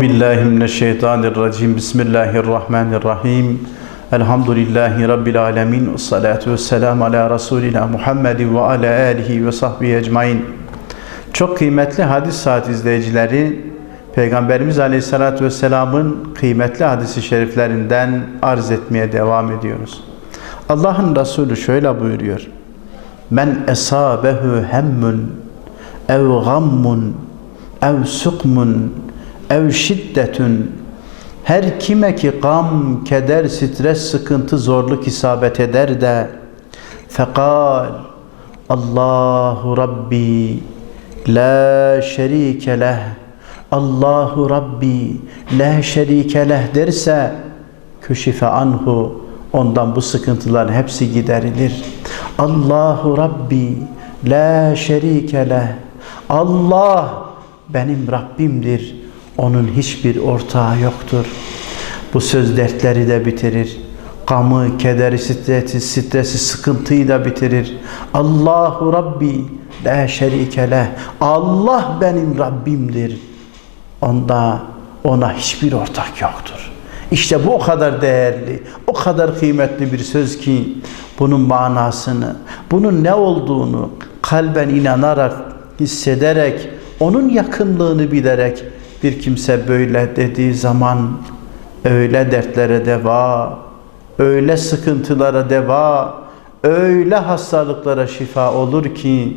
billahi mineşşeytanirracim. Bismillahirrahmanirrahim. Elhamdülillahi Rabbil alemin. Ve salatu ve selamu ala Resulina Muhammedin ve ala alihi ve sahbihi ecmain. Çok kıymetli hadis saat izleyicileri, Peygamberimiz Aleyhisselatü Vesselam'ın kıymetli hadisi şeriflerinden arz etmeye devam ediyoruz. Allah'ın Resulü şöyle buyuruyor. Men esabehu hemmun ev gammun ev sukmun ev şiddetun her kime ki gam, keder, stres, sıkıntı, zorluk isabet eder de fekal Allahu Rabbi la şerike leh Allahu Rabbi la şerike leh derse küşife anhu ondan bu sıkıntıların hepsi giderilir. Allahu Rabbi la şerike leh Allah benim Rabbimdir. Onun hiçbir ortağı yoktur. Bu söz dertleri de bitirir. Gamı, kederi, stresi, stresi, sıkıntıyı da bitirir. Allahu Rabbi la şerike. Allah benim Rabbimdir. Onda ona hiçbir ortak yoktur. İşte bu o kadar değerli, o kadar kıymetli bir söz ki bunun manasını, bunun ne olduğunu kalben inanarak, hissederek, onun yakınlığını bilerek bir kimse böyle dediği zaman öyle dertlere deva, öyle sıkıntılara deva, öyle hastalıklara şifa olur ki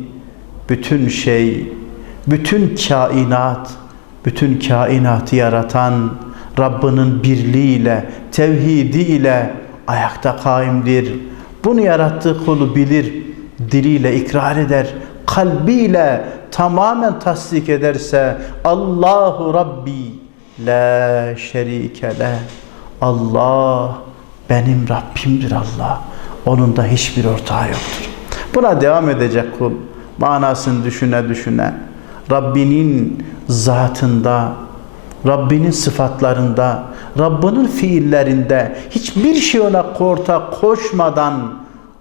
bütün şey, bütün kainat, bütün kainatı yaratan Rabbinin birliğiyle, tevhidiyle ayakta kaimdir. Bunu yarattığı kulu bilir, diliyle ikrar eder, kalbiyle tamamen tasdik ederse Allahu Rabbi la şerike leh. Allah benim Rabbimdir Allah. Onun da hiçbir ortağı yoktur. Buna devam edecek kul. Manasını düşüne düşüne. Rabbinin zatında, Rabbinin sıfatlarında, Rabbinin fiillerinde hiçbir şey ona ortak koşmadan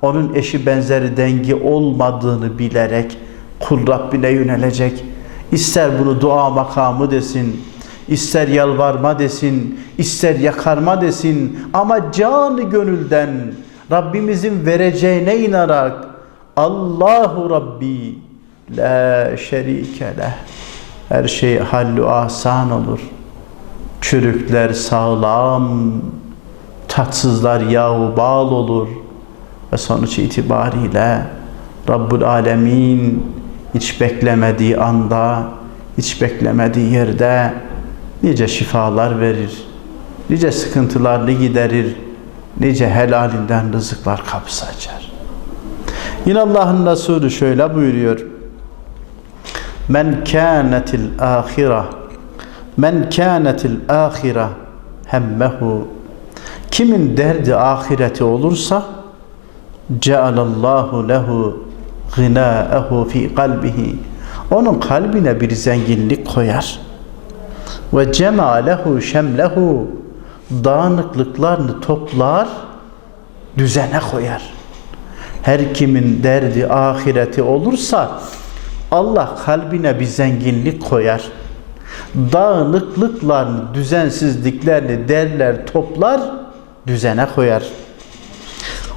onun eşi benzeri dengi olmadığını bilerek kul Rabbine yönelecek. İster bunu dua makamı desin, ister yalvarma desin, ister yakarma desin ama canı gönülden Rabbimizin vereceğine inanarak Allahu Rabbi la şerike leh her şey hallu asan olur. Çürükler sağlam, tatsızlar yağı bal olur ve sonuç itibariyle Rabbul Alemin hiç beklemediği anda, hiç beklemediği yerde nice şifalar verir, nice sıkıntılarını giderir, nice helalinden rızıklar kapısı açar. Yine Allah'ın Resulü şöyle buyuruyor. Men kânetil âhira Men kânetil âhira hemmehu Kimin derdi ahireti olursa cealallahu lehu gınâehu fi kalbihi. Onun kalbine bir zenginlik koyar. Ve cemalehu şemlehu. Dağınıklıklarını toplar düzene koyar. Her kimin derdi ahireti olursa Allah kalbine bir zenginlik koyar. Dağınıklıklarını düzensizliklerini derler toplar düzene koyar.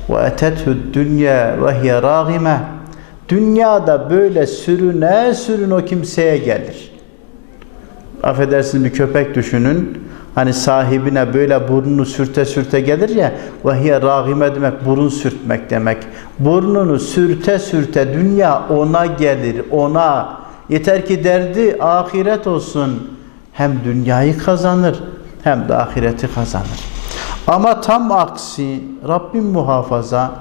Ve dünya ve hiye râgime dünyada böyle sürüne sürün o kimseye gelir. Affedersiniz bir köpek düşünün. Hani sahibine böyle burnunu sürte sürte gelir ya ve hiye râgime demek burun sürtmek demek. Burnunu sürte sürte dünya ona gelir ona. Yeter ki derdi ahiret olsun. Hem dünyayı kazanır hem de ahireti kazanır. Ama tam aksi Rabbim muhafaza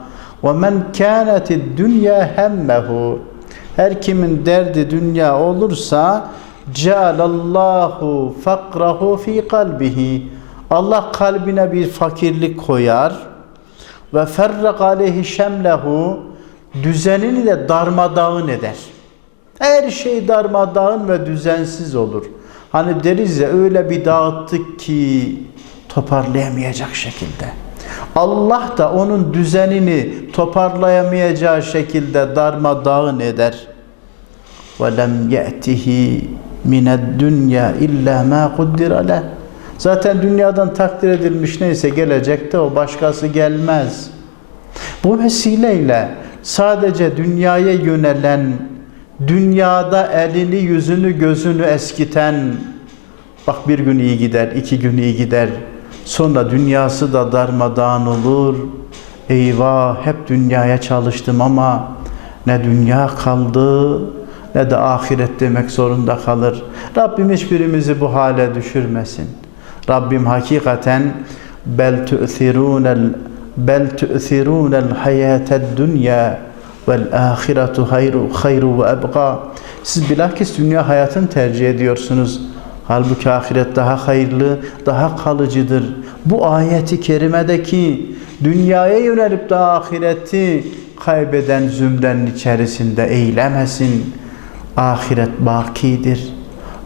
men kâneti dünya hemmehu her kimin derdi dünya olursa cealallahu fakrahu fi kalbihi Allah kalbine bir fakirlik koyar ve ferrak aleyhi şemlehu düzenini de darmadağın eder. Her şey darmadağın ve düzensiz olur. Hani deriz ya öyle bir dağıttık ki toparlayamayacak şekilde. Allah da onun düzenini toparlayamayacağı şekilde darmadağın eder. Lem ye'tihi mined dünya illa ma kuddira leh. Zaten dünyadan takdir edilmiş neyse gelecekte o başkası gelmez. Bu vesileyle sadece dünyaya yönelen, dünyada elini, yüzünü, gözünü eskiten, bak bir gün iyi gider, iki gün iyi gider, sonra dünyası da darmadağın olur. Eyvah hep dünyaya çalıştım ama ne dünya kaldı ne de ahiret demek zorunda kalır. Rabbim hiçbirimizi bu hale düşürmesin. Rabbim hakikaten bel tu'thirunel bel tu'thirunel hayated dünya vel ahiretu hayru hayru ve ebqa. Siz bilakis dünya hayatını tercih ediyorsunuz. Halbuki ahiret daha hayırlı, daha kalıcıdır. Bu ayeti kerimedeki dünyaya yönelip de ahireti kaybeden zümrenin içerisinde eylemesin. Ahiret bakidir.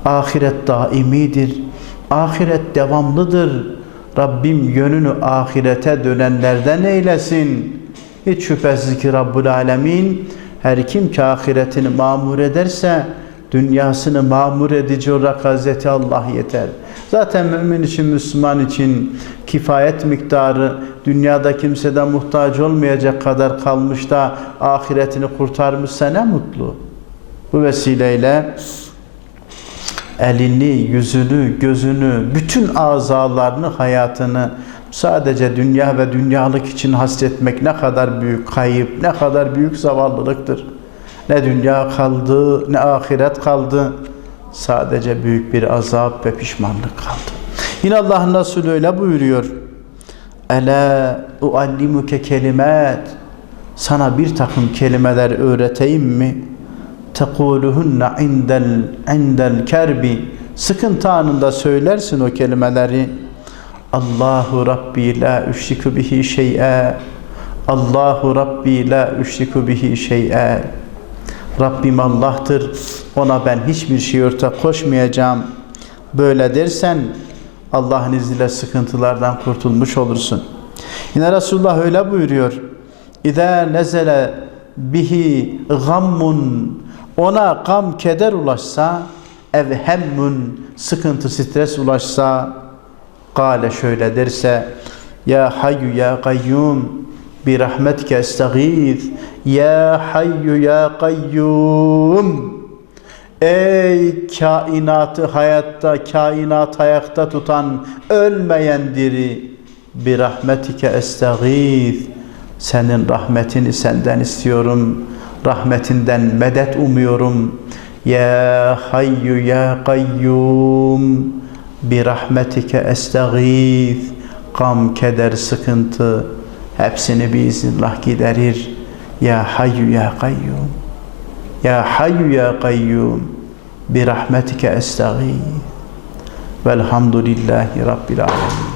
Ahiret daimidir. Ahiret devamlıdır. Rabbim yönünü ahirete dönenlerden eylesin. Hiç şüphesiz ki Rabbul Alemin her kim ki ahiretini mamur ederse dünyasını mamur edici olarak Hazreti Allah yeter. Zaten mümin için, Müslüman için kifayet miktarı dünyada kimseden muhtaç olmayacak kadar kalmış da ahiretini kurtarmışsa ne mutlu. Bu vesileyle elini, yüzünü, gözünü, bütün azalarını, hayatını sadece dünya ve dünyalık için hasretmek ne kadar büyük kayıp, ne kadar büyük zavallılıktır. Ne dünya kaldı, ne ahiret kaldı. Sadece büyük bir azap ve pişmanlık kaldı. Yine Allah'ın Resulü öyle buyuruyor. Ela uallimuke kelimat. Sana bir takım kelimeler öğreteyim mi? tekuluhunne indel indel kerbi sıkıntı anında söylersin o kelimeleri Allahu Rabbi la üşriku bihi şey'e Allahu Rabbi la üşriku bihi şey'e Rabbim Allah'tır. Ona ben hiçbir şey ortak koşmayacağım. Böyle dersen Allah'ın izniyle sıkıntılardan kurtulmuş olursun. Yine Resulullah öyle buyuruyor. İza nezele bihi gammun. Ona gam keder ulaşsa ev hemmun sıkıntı stres ulaşsa kale şöyle derse ya hayyu ya kayyum rahmetike estağiz ya hayyu ya kayyum Ey kainatı hayatta, kainat ayakta tutan, ölmeyen diri, bir estağiz. Senin rahmetini senden istiyorum rahmetinden medet umuyorum. Ya hayyu ya kayyum bi rahmetike estağiz. Gam, keder, sıkıntı hepsini biiznillah giderir. Ya hayyu ya kayyum. Ya hayyu ya kayyum bi rahmetike estağiz. Velhamdülillahi Rabbil alemin.